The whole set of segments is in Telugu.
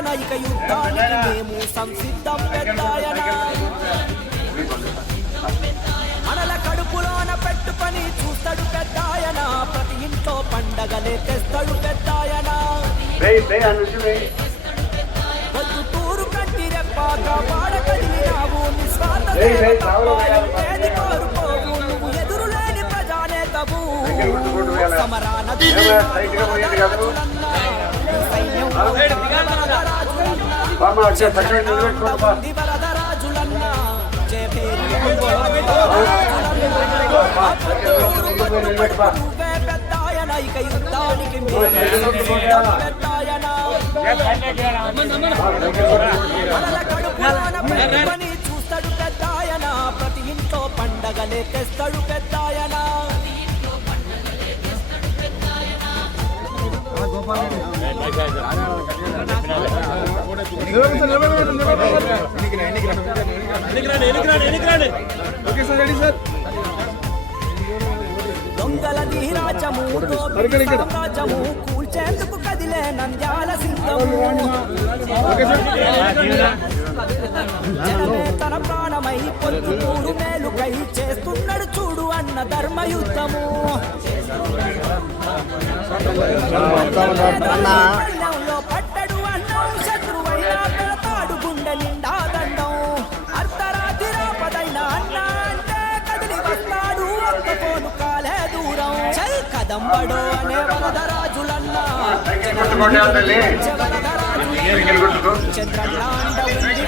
యుద్ధానికి మేము సంసిద్ధం పెద్దాయన. మనల కడుపులోన పెట్టుకొని చూస్తాడు పెద్దాయన. ప్రతి ఇంట్లో పండగలే తెస్తాడు పెద్దాయన. వద్దు తూరు కట్టి రెప్పాక పాడ కదిలినావు. నిస్వార్థ కోరుకోవు నువ్వు ఎదురులేని ప్రజానేతవు. దగ్గర కొట్టుకుంటూ వేయాలి. సమరాన చూస్తాడు పెద్దాయన ప్రతి ఇంట్లో పండగలే తెస్తాడు పెద్దాయన. దొంగల దోపిడీ సామ్రాజ్యము కూల్చేందుకు కదిలే నంద్యాల సింహము. తన ప్రాణమై పొద్దుటూరు మేలుకై చేస్తున్నాడు చూడు అన్న ధర్మయుద్ధము. కదంబడు అనే వరదరాజులన్నా. చంద్రలాండ ఉంది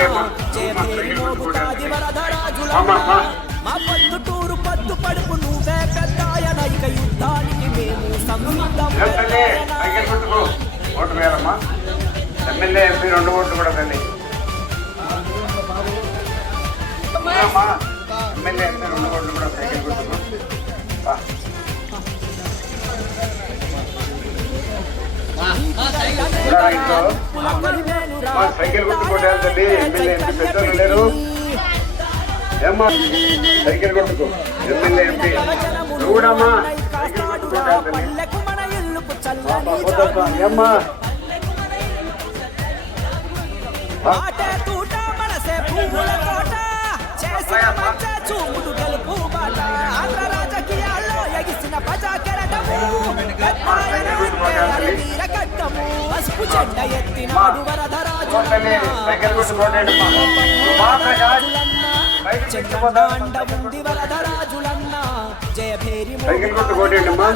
అమ్మా జయభేరి మోగుతాది వరదరాజులన్నా. మా పొద్దుటూరు పద్దు పడుపు నువ్వే పెద్దాయన. ఇక యుద్ధానికి మేము సంసిద్ధం ఓటు వేయాలమ్మా ఎమ్మెల్యే ఎంపీ రెండు ఓట్లు కూడా తల్లి. ఎమ్మెల్యే ఎంపీ రెండు ఓట్లు కూడా సైకిల్ కొట్టుకో మా సైకిల్ కొట్టుకోండి ఆ తల్లి ఎమ్మెల్యే ఎంపీ పెద్దలు లేరు ఏమ్మా సైకిల్ కొట్టుకో ఎమ్మెల్యే ఎంపీ నువ్వు సైకిల్ తల్లి మన ఏమ్మా చూపుడు గెలుపు బాట ఆంధ్ర రాజకీయాల్లో ఎగిసిన ప్రజా పసుపు జెండ ఎత్తినాడు వరదరాజు పోతలే ఉంది వరదరాజులన్న జయభేరి సైకిల్ కొట్టుకోండి అమ్మా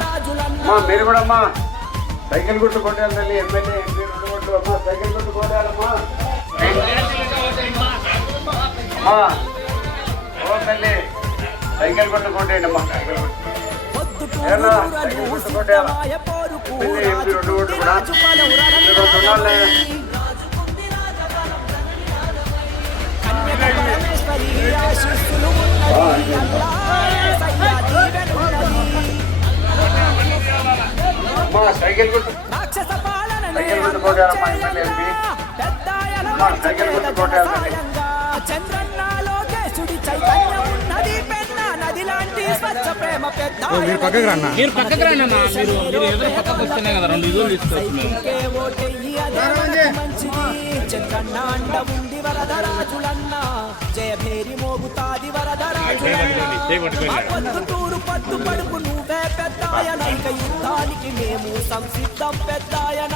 అమ్మా మీరు కూడా అమ్మా సైకిల్ కొట్టుకోండి తల్లి ఎమ్మెల్యే ఎంపీ రెండు కొట్టు అమ్మా సైకిల్ కొట్టుకోండి అమ్మా. అమ్మా ఓ తల్లి సైకిల్ కొట్టుకోండి అమ్మా. సైకిల్ ఎమ్మెల్యే ఎంపీ రెండు కూడా cycle cycle MLA MP. Cycle Chandranna లోకేశుడి చైతన్యం మీరు పక్కకి రన్నా మీరు పక్కకు రండి అన్న? మీరు మీరు ఎదురు పక్కకు వస్తేనే కదా రెండు పడుపు నువ్వే పెద్దాయన. ఇక యుద్ధానికి మేము సంసిద్ధం పెద్దాయన.